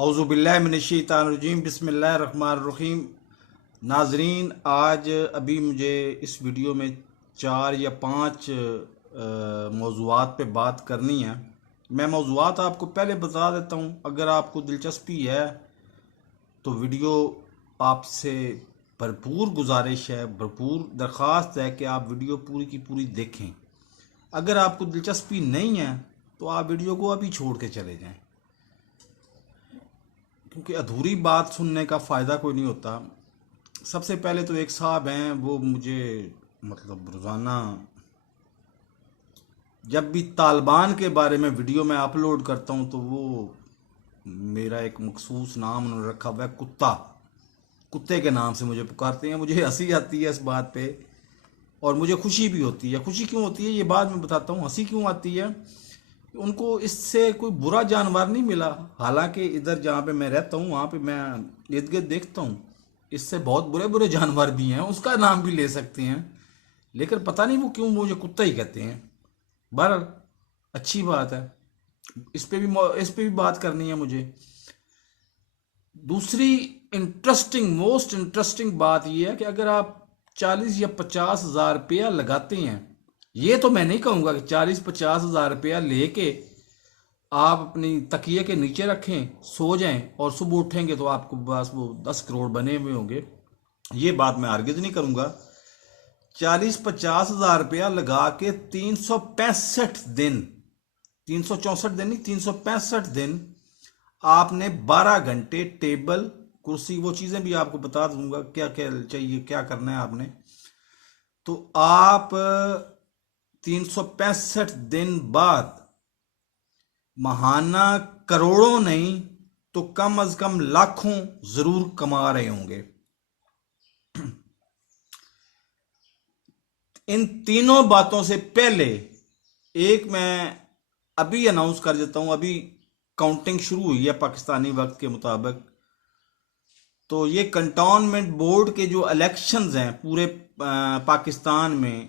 औज़ुबिल्लाहिमिनश्शैतानिर्रजीम बिस्मिल्लाहिर्रहमानिर्रहीम। नाजरीन, आज अभी मुझे इस वीडियो में 4 या 5 मौज़ूआत पे बात करनी है। मैं मौज़ूआत आपको पहले बता देता हूँ, अगर आपको दिलचस्पी है तो वीडियो आपसे भरपूर गुजारिश है, भरपूर दरख्वास्त है कि आप वीडियो पूरी की पूरी देखें। अगर आपको दिलचस्पी नहीं है तो आप वीडियो को अभी छोड़ के चले जाएं, क्योंकि अधूरी बात सुनने का फ़ायदा कोई नहीं होता। सबसे पहले तो एक साहब हैं, वो मुझे रोज़ाना जब भी तालिबान के बारे में वीडियो में अपलोड करता हूँ तो वो मेरा एक मखसूस नाम उन्होंने रखा हुआ है, कुत्ता। कुत्ते के नाम से मुझे पुकारते हैं। मुझे हंसी आती है इस बात पे और मुझे खुशी भी होती है। खुशी क्यों होती है ये बाद में बताता हूँ। हंसी क्यों आती है, उनको इससे कोई बुरा जानवर नहीं मिला। हालांकि इधर जहाँ पे मैं रहता हूँ वहाँ पे मैं इर्द गिर्द देखता हूँ, इससे बहुत बुरे बुरे जानवर भी हैं, उसका नाम भी ले सकते हैं, लेकिन पता नहीं वो क्यों मुझे कुत्ता ही कहते हैं। बहरहाल अच्छी बात है, इस पे भी बात करनी है मुझे। दूसरी मोस्ट इंटरेस्टिंग बात यह है कि अगर आप 40 या 50 हज़ार रुपया लगाते हैं, ये तो मैं नहीं कहूँगा कि 40-50 हज़ार रुपया लेके आप अपनी तकिए के नीचे रखें, सो जाएं और सुबह उठेंगे तो आपको बस वो 10 करोड़ बने हुए होंगे। ये बात मैं हरगिज नहीं करूँगा। 40-50 हज़ार रुपया लगा के 365 दिन, 364 दिन नहीं, 365 दिन आपने 12 घंटे टेबल कुर्सी, वो चीज़ें भी आपको बता दूंगा क्या क्या चाहिए, क्या करना है आपने। तो आप 365 दिन बाद महाना करोड़ों नहीं तो कम अज कम लाखों जरूर कमा रहे होंगे। इन तीनों बातों से पहले एक मैं अभी अनाउंस कर देता हूं। अभी काउंटिंग शुरू हुई है पाकिस्तानी वक्त के मुताबिक। तो ये कंटोनमेंट बोर्ड के जो इलेक्शंस हैं पूरे पाकिस्तान में,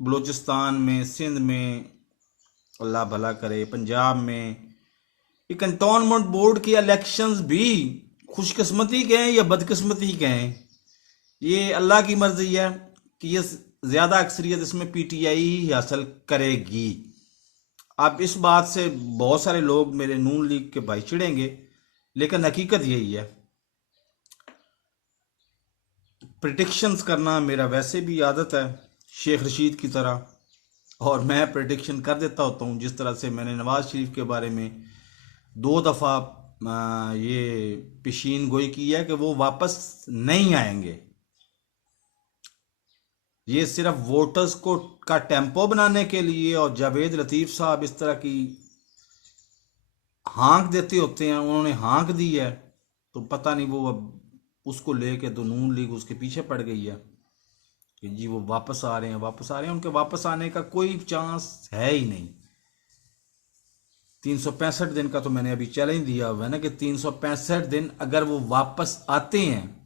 बलूचिस्तान में, सिंध में, अल्लाह भला करे, पंजाब में, ये कंटोनमेंट बोर्ड के इलेक्शंस भी खुशकिस्मती के हैं या बदकिस्मती के हैं, ये अल्लाह की मर्जी है कि ये ज्यादा अक्सरियत इसमें पीटीआई ही हासिल करेगी। अब इस बात से बहुत सारे लोग मेरे नून लीग के भाई चिढ़ेंगे, लेकिन हकीकत यही है। प्रिडिक्शंस करना मेरा वैसे भी आदत है, शेख रशीद की तरह, और मैं प्रिडिक्शन कर देता होता हूँ। जिस तरह से मैंने नवाज शरीफ के बारे में 2 दफ़ा ये पेशीन गोई की है कि वो वापस नहीं आएंगे। ये सिर्फ वोटर्स को का टेम्पो बनाने के लिए, और जावेद लतीफ़ साहब इस तरह की हाँक देते होते हैं, उन्होंने हाँक दी है तो पता नहीं वो अब उसको लेके तो नून लीग उसके पीछे पड़ गई है कि जी वो वापस आ रहे हैं, वापस आ रहे हैं। उनके वापस आने का कोई चांस है ही नहीं। 365 दिन का तो मैंने अभी चैलेंज दिया हुआ है ना कि 365 दिन अगर वो वापस आते हैं,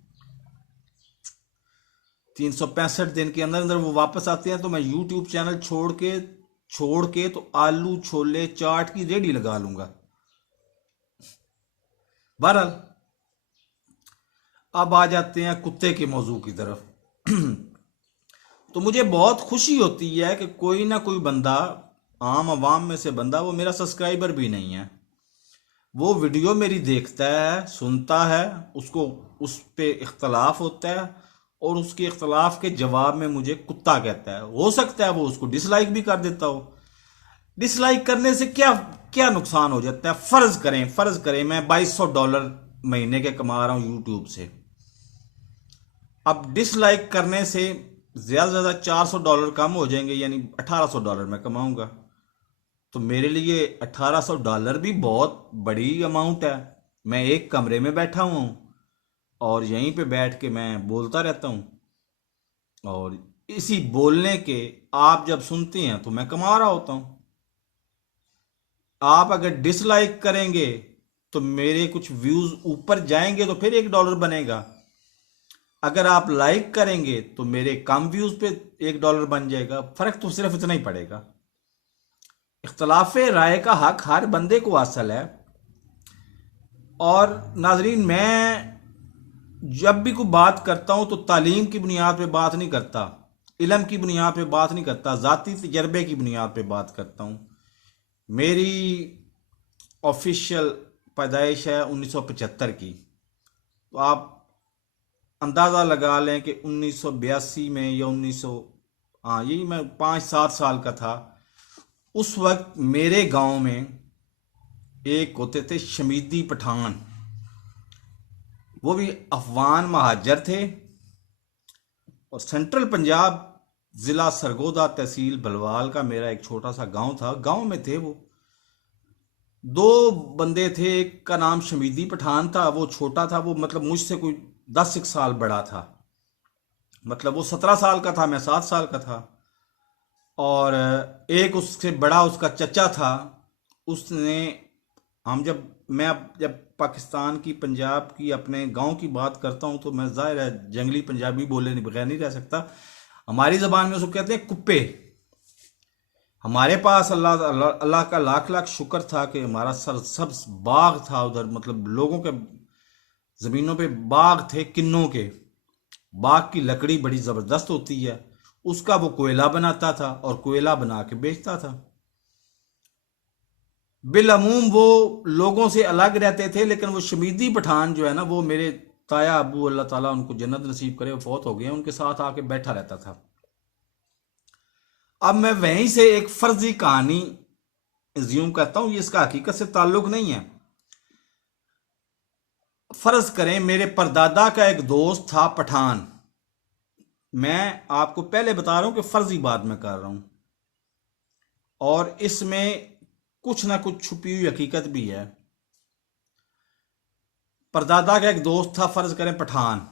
365 दिन के अंदर अंदर वो वापस आते हैं, तो मैं यूट्यूब चैनल छोड़ के तो आलू छोले चाट की रेडी लगा लूंगा। बहरहाल अब आ जाते हैं कुत्ते के मौजू की तरफ। तो मुझे बहुत खुशी होती है कि कोई ना कोई बंदा, आम आवाम में से बंदा, वो मेरा सब्सक्राइबर भी नहीं है, वो वीडियो मेरी देखता है, सुनता है, उसको उस पे इख्तलाफ होता है और उसके इख्तलाफ के जवाब में मुझे कुत्ता कहता है। हो सकता है वो उसको डिसलाइक भी कर देता हो। डिसलाइक करने से क्या क्या नुकसान हो जाता है? फर्ज करें मैं $2200 महीने के कमा रहा हूं यूट्यूब से। अब डिसलाइक करने से ज्यादा से ज्यादा $400 कम हो जाएंगे, यानी $1800 मैं कमाऊंगा। तो मेरे लिए $1800 भी बहुत बड़ी अमाउंट है। मैं एक कमरे में बैठा हूं और यहीं पे बैठ के मैं बोलता रहता हूं, और इसी बोलने के आप जब सुनते हैं तो मैं कमा रहा होता हूं। आप अगर डिसलाइक करेंगे तो मेरे कुछ व्यूज ऊपर जाएंगे तो फिर $1 बनेगा। अगर आप लाइक करेंगे तो मेरे कम व्यूज पे $1 बन जाएगा। फर्क तो सिर्फ इतना ही पड़ेगा। इख्तलाफ राय का हक हर बंदे को हासिल है। और नाजरीन, मैं जब भी कोई बात करता हूं तो तालीम की बुनियाद पे बात नहीं करता, इल्म की बुनियाद पे बात नहीं करता, ज़ाती तजर्बे की बुनियाद पे बात करता हूं। मेरी ऑफिशियल पैदाइश है 1975 की। तो आप अंदाज़ा लगा लें कि 1982 में या 1900, हाँ यही, मैं 5-7 साल का था। उस वक्त मेरे गांव में एक होते थे शमीदी पठान, वो भी अफगान महाजर थे, और सेंट्रल पंजाब, ज़िला सरगोदा, तहसील बलवाल का मेरा एक छोटा सा गांव था। गांव में थे वो दो बंदे थे। एक का नाम शमीदी पठान था, वो छोटा था, वो मतलब मुझसे कोई 10 एक साल बड़ा था। मतलब वो 17 साल का था, मैं 7 साल का था। और एक उससे बड़ा उसका चचा था। उसने, हम जब मैं अब जब पाकिस्तान की, पंजाब की, अपने गांव की बात करता हूं तो मैं ज़ाहिर है जंगली पंजाबी बोले बगैर नहीं रह सकता। हमारी ज़बान में उसको कहते हैं कुप्पे। हमारे पास अल्लाह अल्लाह अल्लाह का लाख लाख शुक्र था कि हमारा सर सब्ज बाग था उधर, मतलब लोगों के ज़मीनों पे बाग थे, किन्नों के। बाग की लकड़ी बड़ी ज़बरदस्त होती है, उसका वो कोयला बनाता था और कोयला बना के बेचता था। बिलअमूम वो लोगों से अलग रहते थे, लेकिन वो शमीदी पठान जो है ना, वो मेरे ताया अबू, अल्लाह ताला उनको जन्नत नसीब करे, वो फौत हो गए हैं, उनके साथ आके बैठा रहता था। अब मैं वहीं से एक फर्जी कहानी ज्यूम करता हूं, ये इसका हकीकत से ताल्लुक नहीं है। फर्ज करें मेरे परदादा का एक दोस्त था पठान। मैं आपको पहले बता रहा हूं कि फर्जी बात मैं कर रहा हूं, और इसमें कुछ ना कुछ छुपी हुई हकीकत भी है। परदादा का एक दोस्त था, फर्ज करें पठान।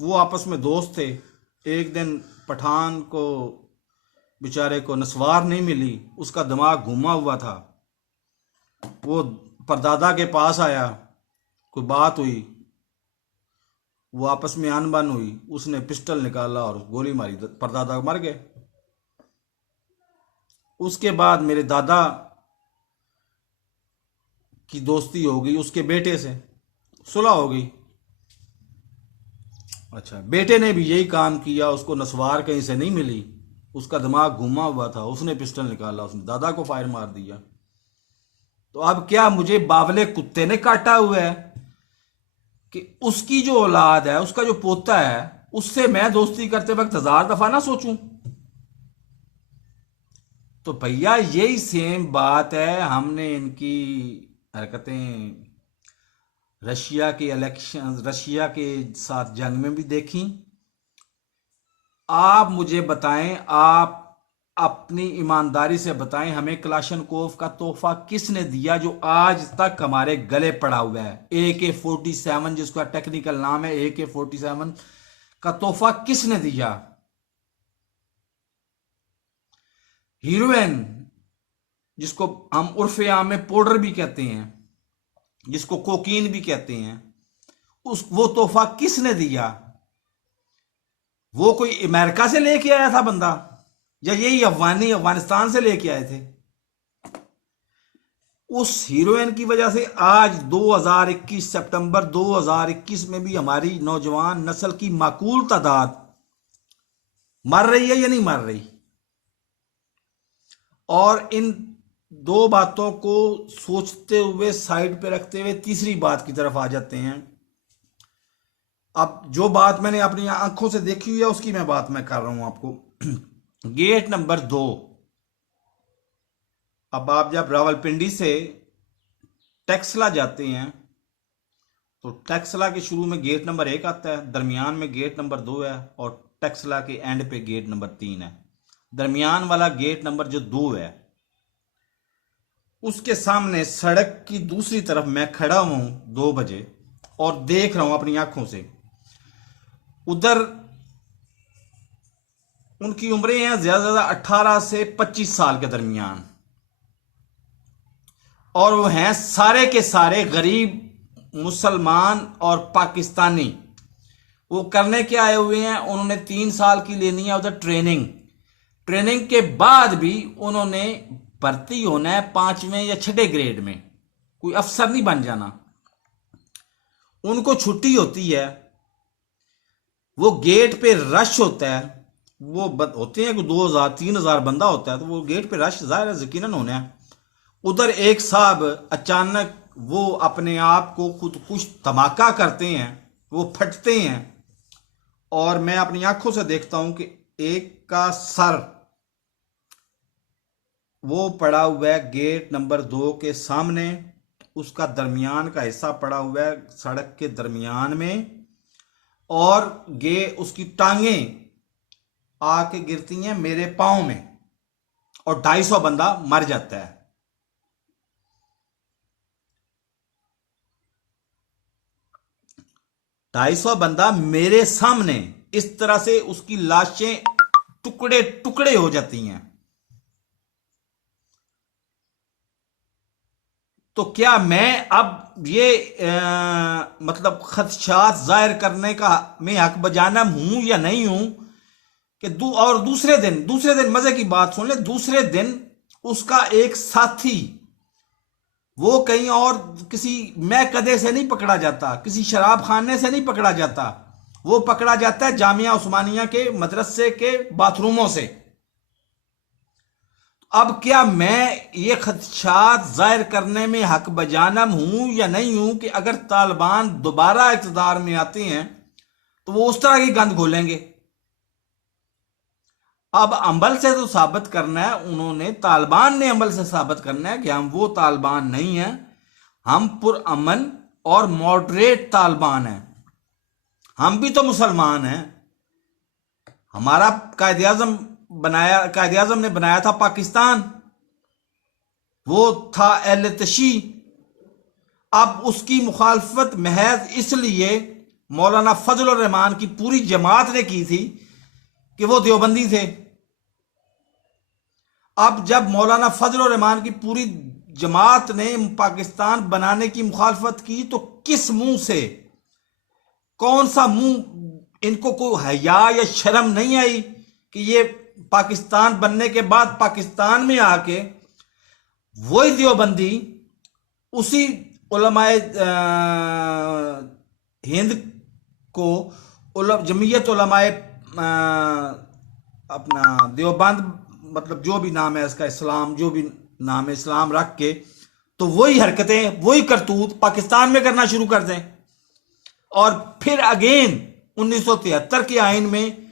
वो आपस में दोस्त थे। एक दिन पठान को, बेचारे को नस्वार नहीं मिली, उसका दिमाग घूमा हुआ था। वो परदादा के पास आया, कोई बात हुई, वो आपस में अनबन हुई, उसने पिस्टल निकाला और गोली मारी, परदादा मर गए। उसके बाद मेरे दादा की दोस्ती हो गई उसके बेटे से, सुलह हो गई। अच्छा, बेटे ने भी यही काम किया, उसको नस्वार कहीं से नहीं मिली, उसका दिमाग घूमा हुआ था, उसने पिस्टल निकाला, उसने दादा को फायर मार दिया। तो अब क्या मुझे बावले कुत्ते ने काटा हुआ है कि उसकी जो औलाद है, उसका जो पोता है, उससे मैं दोस्ती करते वक्त 1000 दफा ना सोचूं? तो भैया यही सेम बात है, हमने इनकी हरकतें रशिया के इलेक्शन, रशिया के साथ जंग में भी देखी। आप मुझे बताएं, आप अपनी ईमानदारी से बताएं, हमें कलाशनकोव का तोहफा किसने दिया जो आज तक हमारे गले पड़ा हुआ है? AK-47, जिसका टेक्निकल नाम है AK-47 का तोहफा किसने दिया? हीरोइन, जिसको हम उर्फे आम में पाउडर भी कहते हैं, जिसको कोकीन भी कहते हैं, वो तोहफा किसने दिया? वो कोई अमेरिका से लेके आया था बंदा, या यही अफगानी अफगानिस्तान से लेके आए थे? उस हीरोइन की वजह से आज 2021, सितंबर 2021 में भी हमारी नौजवान नस्ल की माकूल तादाद मर रही है या नहीं मर रही? और इन दो बातों को सोचते हुए, साइड पे रखते हुए, तीसरी बात की तरफ आ जाते हैं। अब जो बात मैंने अपनी आंखों से देखी हुई है उसकी मैं बात मैं कर रहा हूं आपको। Get number 2। अब आप जब रावलपिंडी से टेक्सला जाते हैं तो टेक्सला के शुरू में गेट नंबर 1 आता है, दरमियान में गेट नंबर 2 है, और टेक्सला के एंड पे गेट नंबर 3 है। दरमियान वाला गेट नंबर जो 2 है, उसके सामने सड़क की दूसरी तरफ मैं खड़ा हूं 2 बजे और देख रहा हूं अपनी आंखों से। उधर उनकी उम्रें हैं ज्यादा से ज्यादा 18 से 25 साल के दरमियान, और वो हैं सारे के सारे गरीब मुसलमान और पाकिस्तानी। वो करने के आए हुए हैं, उन्होंने 3 साल की लेनी है उधर ट्रेनिंग। ट्रेनिंग के बाद भी उन्होंने भर्ती होना है 5वें या 6ठे ग्रेड में, कोई अफसर नहीं बन जाना। उनको छुट्टी होती है, वो गेट पे रश होता है, वो होते हैं कि 2,000 3,000 बंदा होता है, तो वो गेट पे रश जाहिर है यकीनन होना है। उधर एक साहब अचानक वो अपने आप को खुद कुछ धमाका करते हैं, वो फटते हैं, और मैं अपनी आंखों से देखता हूं कि एक का सर वो पड़ा हुआ है गेट नंबर 2 के सामने, उसका दरमियान का हिस्सा पड़ा हुआ है सड़क के दरमियान में, और उसकी टांगें आके गिरती हैं मेरे पांव में, और 250 बंदा मर जाता है। ढाई सौ बंदा मेरे सामने इस तरह से उसकी लाशें टुकड़े टुकड़े हो जाती हैं। तो क्या मैं अब ये मतलब खदशात जाहिर करने का मैं हक बजाना हूं या नहीं हूं कि और दूसरे दिन मजे की बात सुन ले, दूसरे दिन उसका एक साथी वो कहीं और किसी मैकदे से नहीं पकड़ा जाता, किसी शराब खाने से नहीं पकड़ा जाता, वो पकड़ा जाता है जामिया उस्मानिया के मदरसे के बाथरूमों से। अब क्या मैं ये खदशात जाहिर करने में हक बजानम हूं या नहीं हूं कि अगर तालिबान दोबारा इक़्तिदार में आते हैं तो वो उस तरह की गंद घोलेंगे? अब अमल से तो साबित करना है, उन्होंने तालिबान ने अमल से साबित करना है कि हम वो तालिबान नहीं हैं, हम पुरअमन और मॉडरेट तालिबान हैं। हम भी तो मुसलमान हैं। हमारा कायदे आजम ने बनाया था पाकिस्तान, वो था अहले तशी। अब उसकी मुखालफत महज इसलिए मौलाना फजल रहमान की पूरी जमात ने की थी कि वो देवबंदी थे। अब जब मौलाना फजल रहमान की पूरी जमात ने पाकिस्तान बनाने की मुखालफत की तो किस मुंह से, कौन सा मुंह, इनको कोई हया या शर्म नहीं आई कि ये पाकिस्तान बनने के बाद पाकिस्तान में आके वही देवबंदी उसी उलमाए हिंद को जमीयत उलमाए अपना देवबंद, मतलब जो भी नाम है इसका, इस्लाम जो भी नाम है, इस्लाम रख के तो वही हरकतें वही करतूत पाकिस्तान में करना शुरू कर दें। और फिर अगेन 1973 के आइन में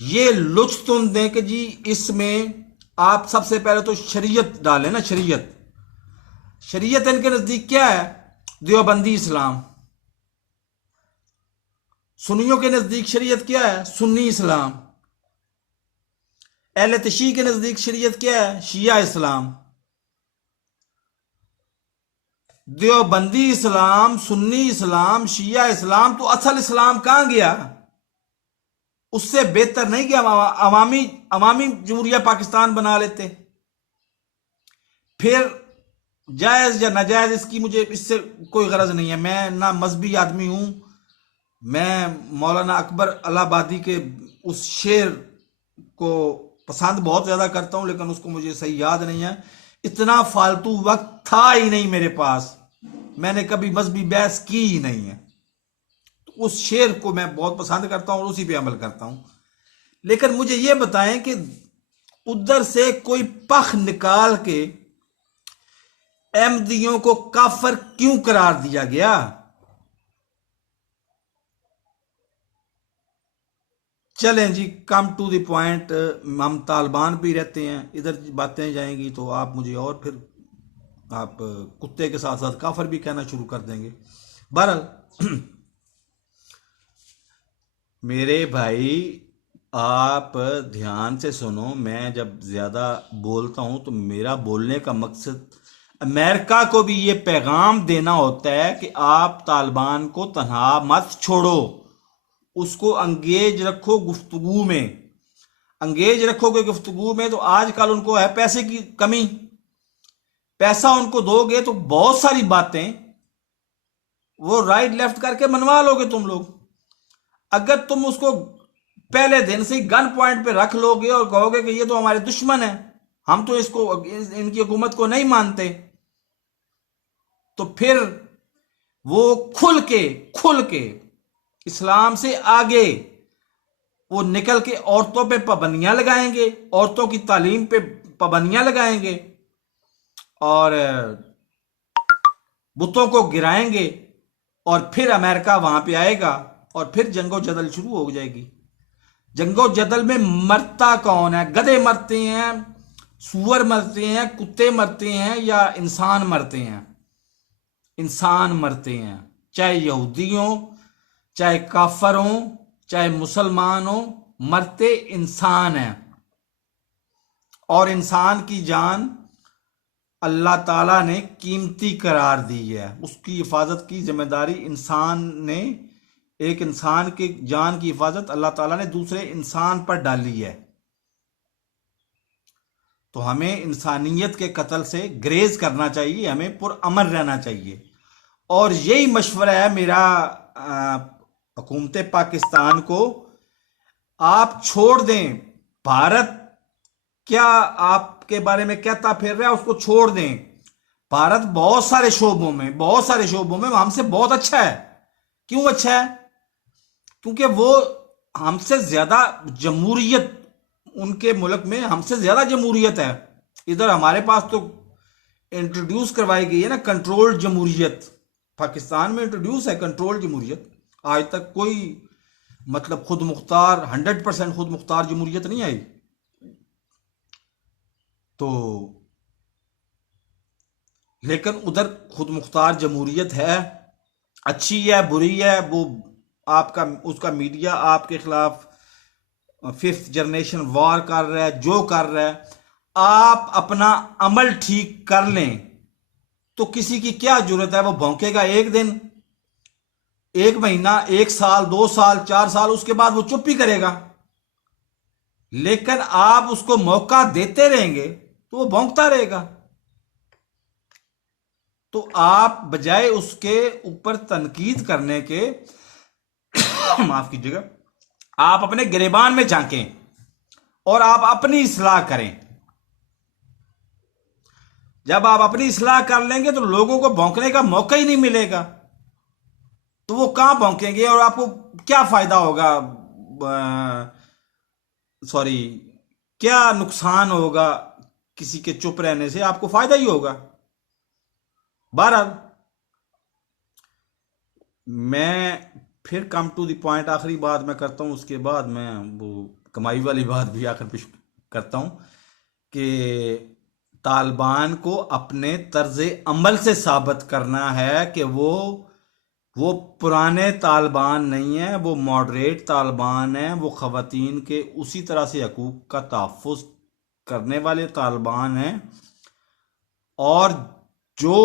ये लुच तुम दें कि जी इसमें आप सबसे पहले तो शरीयत डालें ना, शरीयत इनके नजदीक क्या है? देवबंदी इस्लाम। सुन्नियों के नजदीक शरीयत क्या है? सुन्नी इस्लाम। अहले तशी के नजदीक शरीयत क्या है? शिया इस्लाम। देवबंदी इस्लाम, सुन्नी इस्लाम, शिया इस्लाम, तो असल इस्लाम कहां गया? उससे बेहतर नहीं कि अवामी जमहूरिया पाकिस्तान बना लेते? फिर जायज या नाजायज इसकी मुझे इससे कोई गरज नहीं है। मैं ना मजहबी आदमी हूं, मैं मौलाना अकबर अलाहाबादी के उस शेर को पसंद बहुत ज्यादा करता हूं, लेकिन उसको मुझे सही याद नहीं है। इतना फालतू वक्त था ही नहीं मेरे पास, मैंने कभी मजहबी बहस की ही नहीं है। तो उस शेर को मैं बहुत पसंद करता हूं और उसी पे अमल करता हूं। लेकिन मुझे यह बताएं कि उधर से कोई पख निकाल के अहमदियों को काफर क्यों करार दिया गया? चलें जी, कम टू द पॉइंट। हम तालिबान भी रहते हैं, इधर बातें जाएंगी तो आप मुझे और फिर आप कुत्ते के साथ साथ काफर भी कहना शुरू कर देंगे। बहरहाल मेरे भाई आप ध्यान से सुनो, मैं जब ज्यादा बोलता हूं तो मेरा बोलने का मकसद अमेरिका को भी ये पैगाम देना होता है कि आप तालिबान को तन्हा मत छोड़ो, उसको अंगेज रखो गुफ्तगू में। अंगेज रखोगे गुफ्तगू में तो आजकल उनको है पैसे की कमी, पैसा उनको दोगे तो बहुत सारी बातें वो राइट लेफ्ट करके मनवा लोगे तुम लोग। अगर तुम उसको पहले दिन से गन पॉइंट पे रख लोगे और कहोगे कि ये तो हमारे दुश्मन है, हम तो इनकी हुकूमत को नहीं मानते, तो फिर वो खुल के इस्लाम से आगे वो निकल के औरतों पे पाबंदियां लगाएंगे, औरतों की तालीम पे पाबंदियां लगाएंगे और बुतों को गिराएंगे और फिर अमेरिका वहां पे आएगा और फिर जंगो जदल शुरू हो जाएगी। जंगो जदल में मरता कौन है? गधे मरते हैं, सूअर मरते हैं, कुत्ते मरते हैं या इंसान मरते हैं? इंसान मरते हैं, चाहे यहूदी हो, चाहे काफर हो, चाहे मुसलमान हो, मरते इंसान हैं। और इंसान की जान अल्लाह ताला ने कीमती करार दी है, उसकी हिफाजत की जिम्मेदारी इंसान ने, एक इंसान की जान की हिफाजत अल्लाह ताला ने दूसरे इंसान पर डाली है। तो हमें इंसानियत के कत्ल से ग्रेज करना चाहिए, हमें पुरअमन रहना चाहिए। और यही मशवरा है मेरा हुकूमत पाकिस्तान को। आप छोड़ दें, भारत क्या आपके बारे में कहता फिर रहा है उसको छोड़ दें। भारत बहुत सारे शोबों में हमसे बहुत अच्छा है। क्यों अच्छा है? क्योंकि वो हमसे ज्यादा जमहूरियत, उनके मुल्क में हमसे ज्यादा जमहूरियत है। इधर हमारे पास तो इंट्रोड्यूस करवाई गई है ना कंट्रोल्ड जमहूरियत, पाकिस्तान में इंट्रोड्यूस है कंट्रोल्ड जमहूरियत। आज तक कोई मतलब खुद मुख्तार 100% खुद मुख्तार जमहूरियत नहीं आई। तो लेकिन उधर खुद मुख्तार जमहूरियत है, अच्छी है बुरी है, वो आपका उसका मीडिया आपके खिलाफ 5th जनरेशन वॉर कर रहा है, जो कर रहा है। आप अपना अमल ठीक कर लें तो किसी की क्या जरूरत है? वो भौंकेगा एक दिन, एक महीना, एक साल, 2 साल, 4 साल, उसके बाद वो चुप ही करेगा। लेकिन आप उसको मौका देते रहेंगे तो वो भौंकता रहेगा। तो आप बजाय उसके ऊपर तनकीद करने के माफ कीजिएगा, आप अपने गिरेबान में झांकें और आप अपनी इस्लाह करें। जब आप अपनी इस्लाह कर लेंगे तो लोगों को भौंकने का मौका ही नहीं मिलेगा, तो वो कहां भौंकेंगे और आपको क्या फायदा होगा? सॉरी, क्या नुकसान होगा? किसी के चुप रहने से आपको फायदा ही होगा। बहरहाल, मैं फिर कम टू द पॉइंट आखिरी बात मैं करता हूं, उसके बाद मैं वो कमाई वाली बात भी आखिर पेश करता हूं कि तालिबान को अपने तर्ज अमल से साबित करना है कि वो पुराने तालिबान नहीं है, वो मॉडरेट तालिबान है, वो ख़वातीन के उसी तरह से हकूक़ का तहफ़्फ़ुज़ करने वाले तालिबान हैं। और जो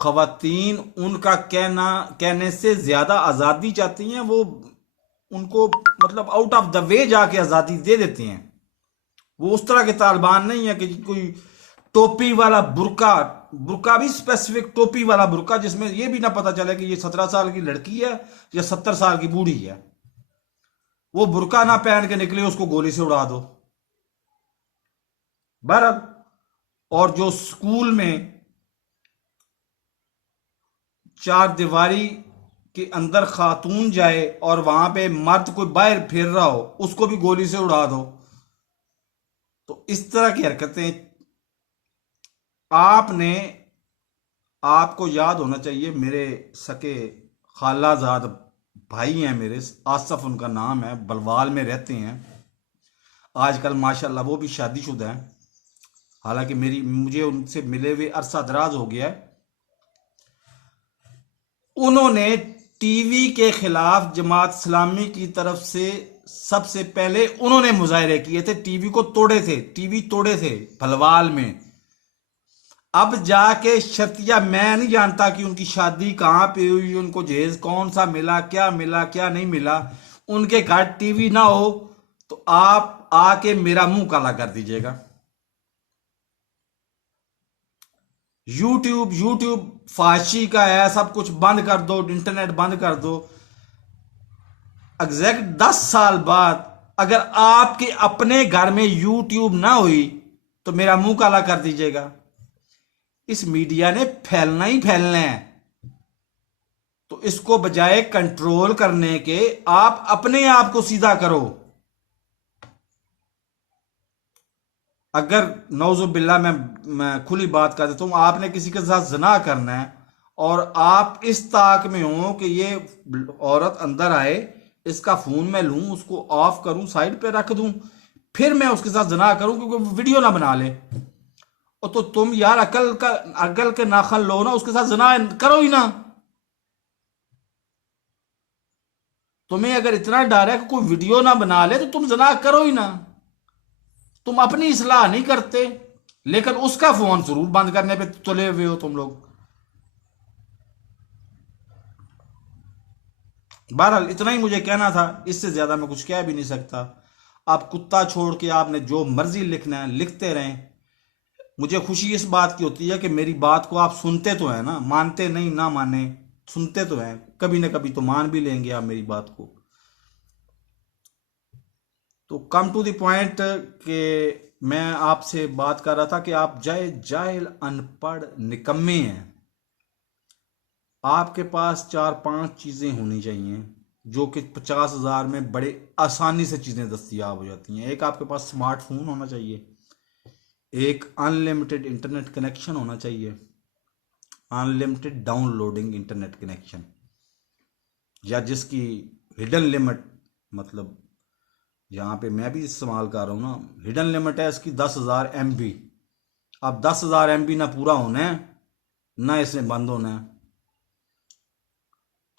ख़वातीन उनका कहने से ज़्यादा आज़ादी चाहती हैं, वो उनको मतलब आउट ऑफ द वे जाके आज़ादी दे देते हैं। वो उस तरह के तालिबान नहीं है कि कोई टोपी वाला बुरका भी स्पेसिफिक टोपी वाला बुरका, जिसमें यह भी ना पता चले कि ये 17 साल की लड़की है या 70 साल की बूढ़ी है। वो बुरका ना पहन के निकले, उसको गोली से उड़ा दो। बहरहाल, और जो स्कूल में 4 दीवारी के अंदर खातून जाए और वहां पे मर्द कोई बाहर फिर रहा हो, उसको भी गोली से उड़ा दो। तो इस तरह की हरकतें आपको याद होना चाहिए। मेरे सके खालाजाद भाई हैं मेरे, आसफ उनका नाम है, बलवाल में रहते हैं आजकल माशाल्लाह, वो भी शादीशुदा हैं। हालांकि मुझे उनसे मिले हुए अरसा दराज हो गया है। उन्होंने टीवी के खिलाफ जमात इस्लामी की तरफ से सबसे पहले उन्होंने मुजाहरे किए थे, टीवी को तोड़े थे, टीवी तोड़े थे भलवाल में। अब जाके शर्तिया, मैं नहीं जानता कि उनकी शादी कहां पे हुई, उनको जहेज कौन सा मिला क्या नहीं मिला। उनके घर टीवी ना हो तो आप आके मेरा मुंह काला कर दीजिएगा। यूट्यूब फाशी का है, सब कुछ बंद कर दो, इंटरनेट बंद कर दो। एग्जैक्ट 10 साल बाद अगर आपके अपने घर में यूट्यूब ना हुई तो मेरा मुंह काला कर दीजिएगा। इस मीडिया ने फैलना ही फैलना है। तो इसको बजाय कंट्रोल करने के आप अपने आप को सीधा करो। अगर नौजुबिल्ला मैं खुली बात कर देता हूं, आपने किसी के साथ ज़िना करना है और आप इस ताक में हो कि ये औरत अंदर आए, इसका फोन मैं लूं, उसको ऑफ करूं, साइड पे रख दूं, फिर मैं उसके साथ ज़िना करूं क्योंकि वो वीडियो ना बना ले। और तो तुम यार अकल के नाखन लो ना, उसके साथ ज़िना करो ही ना। तुम्हें अगर इतना डर है कि कोई वीडियो ना बना ले तो तुम ज़िना करो ही ना। तुम अपनी इस्लाह नहीं करते, लेकिन उसका फोन जरूर बंद करने पे तुले हुए हो तुम लोग। बहरहाल इतना ही मुझे कहना था, इससे ज्यादा मैं कुछ कह भी नहीं सकता। आप कुत्ता छोड़ के आपने जो मर्जी लिखना है लिखते रहें। मुझे खुशी इस बात की होती है कि मेरी बात को आप सुनते तो है ना, मानते नहीं ना माने, सुनते तो हैं, कभी ना कभी तो मान भी लेंगे आप मेरी बात को। तो कम टू द पॉइंट कि मैं आपसे बात कर रहा था कि आप जाहिल अनपढ़ निकम्मे हैं। आपके पास 4-5 चीज़ें होनी चाहिए जो कि 50,000 में बड़े आसानी से चीज़ें दस्तयाब हो जाती हैं। एक आपके पास स्मार्टफोन होना चाहिए, एक अनलिमिटेड इंटरनेट कनेक्शन होना चाहिए, अनलिमिटेड डाउनलोडिंग इंटरनेट कनेक्शन, या जिसकी हिडन लिमिट, मतलब यहाँ पे मैं भी इस्तेमाल कर रहा हूँ ना, हिडन लिमिट है इसकी 10,000 MB। अब 10,000 MB ना पूरा होना है ना इसमें बंद होना है।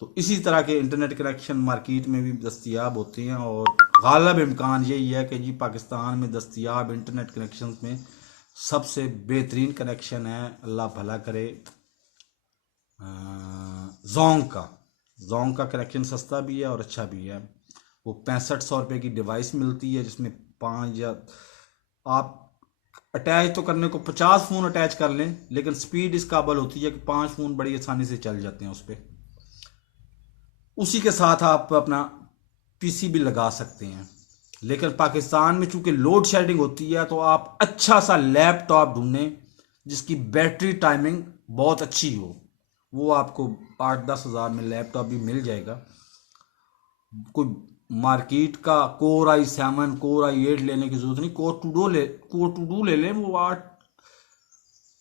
तो इसी तरह के इंटरनेट कनेक्शन मार्केट में भी दस्तयाब होते हैं और गालिब इम्कान यही है कि जी पाकिस्तान में दस्तयाब इंटरनेट कनेक्शन में सबसे बेहतरीन कनेक्शन है, अल्लाह भला करे, जोंग का कनेक्शन सस्ता भी है और अच्छा भी है। वो 6500 रुपये की डिवाइस मिलती है जिसमें 5 या आप अटैच तो करने को 50 फ़ोन अटैच कर लें, लेकिन स्पीड इस काबल होती है कि 5 फ़ोन बड़ी आसानी से चल जाते हैं उस पर। उसी के साथ आप अपना पीसी भी लगा सकते हैं। लेकिन पाकिस्तान में चूंकि लोड शेडिंग होती है तो आप अच्छा सा लैपटॉप ढूंढें जिसकी बैटरी टाइमिंग बहुत अच्छी हो। वो आपको 8-10 हज़ार में लैपटॉप भी मिल जाएगा। कोई मार्केट का Core i7 Core i8 लेने की जरूरत नहीं, Core 2 ले लें, वो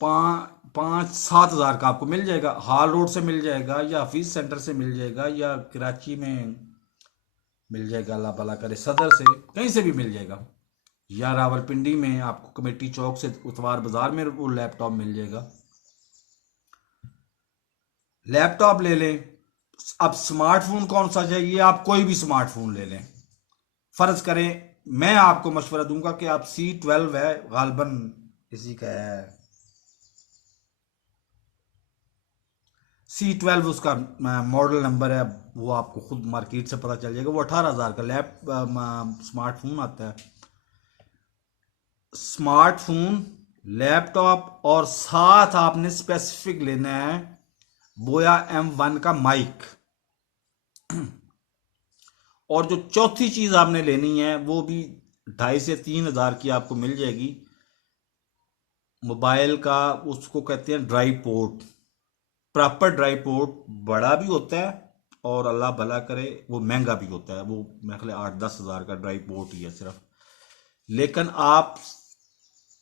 5-7 हज़ार का आपको मिल जाएगा। हाल रोड से मिल जाएगा या हफीज सेंटर से मिल जाएगा या कराची में मिल जाएगा, अल्लाह भला करे, सदर से कहीं से भी मिल जाएगा, या रावलपिंडी में आपको कमेटी चौक से उतवार बाजार में वो लैपटॉप मिल जाएगा। लैपटॉप ले लें। अब स्मार्टफोन कौन सा चाहिए, आप कोई भी स्मार्टफोन ले लें। फर्ज करें मैं आपको मशवरा दूंगा कि आप C12 है, गालबन इसी का है, C12 उसका मॉडल नंबर है, वो आपको खुद मार्केट से पता चल जाएगा। वो 18,000 का स्मार्टफोन आता है। स्मार्टफोन, लैपटॉप और साथ आपने स्पेसिफिक लेना है बोया M1 का माइक। और जो चौथी चीज आपने लेनी है वो भी 2,500 से 3,000 की आपको मिल जाएगी, मोबाइल का, उसको कहते हैं dry port. Proper dry port बड़ा भी होता है और अल्लाह भला करे वो महंगा भी होता है। वो मेरे ख्याल 8-10 हज़ार का ड्राई पोर्ट ही है सिर्फ। लेकिन आप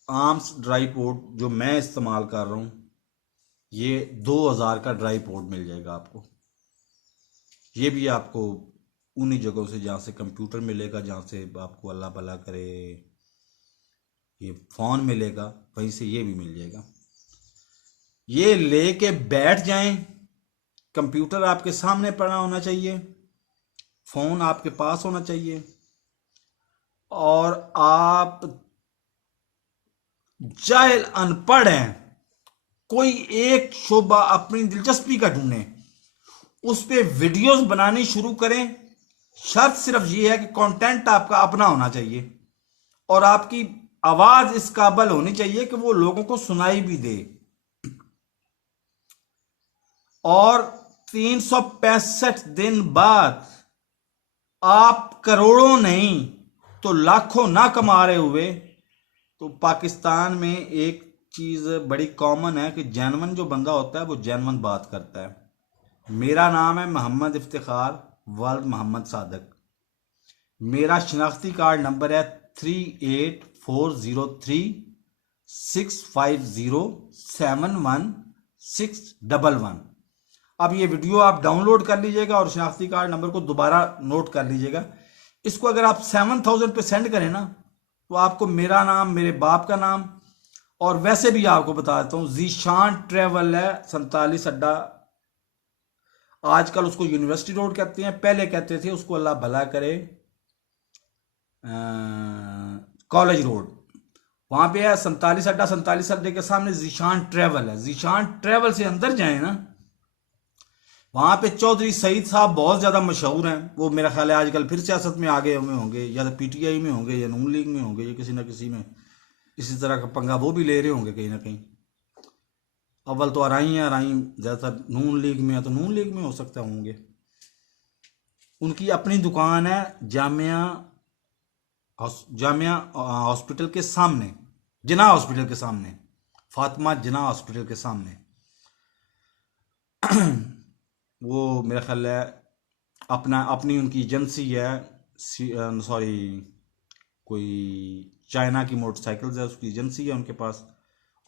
आम ड्राई पोर्ट जो मैं इस्तेमाल कर रहा हूँ, ये 2,000 का ड्राई पोर्ट मिल जाएगा आपको। ये भी आपको उन्हीं जगहों से जहाँ से कंप्यूटर मिलेगा, जहाँ से आपको अल्लाह भला करे ये फ़ोन मिलेगा, वहीं से ये भी मिल जाएगा। ये लेके बैठ जाएं। कंप्यूटर आपके सामने पड़ा होना चाहिए, फ़ोन आपके पास होना चाहिए, और आप जाहिल अनपढ़ हैं, कोई एक शोबा अपनी दिलचस्पी का ढूंढें, उस पे वीडियोस बनानी शुरू करें। शर्त सिर्फ ये है कि कंटेंट आपका अपना होना चाहिए और आपकी आवाज इस काबल होनी चाहिए कि वो लोगों को सुनाई भी दे। और 365 दिन बाद आप करोड़ों नहीं तो लाखों ना कमा रहे हुए, तो पाकिस्तान में एक चीज बड़ी कॉमन है कि जेन्युइन जो बंदा होता है वो जेन्युइन बात करता है। मेरा नाम है मोहम्मद इफ्तिखार वल्द मोहम्मद सादक। मेरा शनाख्ती कार्ड नंबर है 38403650711611। अब ये वीडियो आप डाउनलोड कर लीजिएगा और शनाख्ती कार्ड नंबर को दोबारा नोट कर लीजिएगा। इसको अगर आप 7000 पे सेंड करें ना, तो आपको मेरा नाम, मेरे बाप का नाम, और वैसे भी आपको बता देता हूँ जीशान ट्रेवल है 47 अड्डा। आजकल उसको यूनिवर्सिटी रोड कहते हैं, पहले कहते थे उसको अल्लाह भला करे कॉलेज रोड। वहां पे है 47 अड्डा। 47 अड्डे के सामने जीशान ट्रेवल है। जीशान ट्रेवल से अंदर जाए ना, वहां पे चौधरी सईद साहब बहुत ज्यादा मशहूर हैं। वो मेरा ख्याल है आजकल फिर सियासत में आगे हुए होंगे, या तो पीटीआई में होंगे या नून लीग में होंगे, या किसी ना किसी में इसी तरह का पंगा वो भी ले रहे होंगे कहीं ना कहीं। अव्वल तो आरई है, आरई ज़्यादातर नून लीग में है, तो नून लीग में हो सकता होंगे। उनकी अपनी दुकान है जामिया हॉस्पिटल के सामने, जिना हॉस्पिटल के सामने, फातिमा जिना हॉस्पिटल के सामने। वो मेरा ख्याल है अपनी उनकी एजेंसी है, सॉरी कोई चाइना की मोटरसाइकिल्स है, उसकी एजेंसी है उनके पास,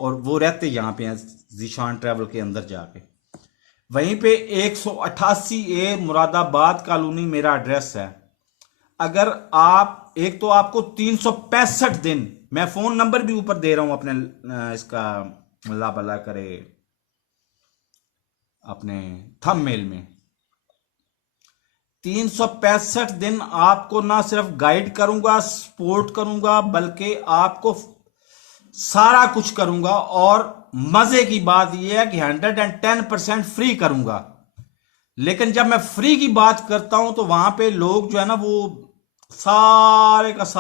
और वो रहते यहाँ पे हैं जीशान ट्रैवल के अंदर जाके। वहीं पे 188A मुरादाबाद कॉलोनी मेरा एड्रेस है। अगर आप एक तो आपको 365 दिन, मैं फोन नंबर भी ऊपर दे रहा हूं अपने इसका अल्लाह भला करे अपने थंबनेल में, 365 दिन आपको ना सिर्फ गाइड करूंगा, सपोर्ट करूंगा, बल्कि आपको सारा कुछ करूंगा। और मजे की बात यह है कि 110% फ्री करूंगा। लेकिन जब मैं फ्री की बात करता हूं तो वहां पे लोग जो है ना, वो सारे का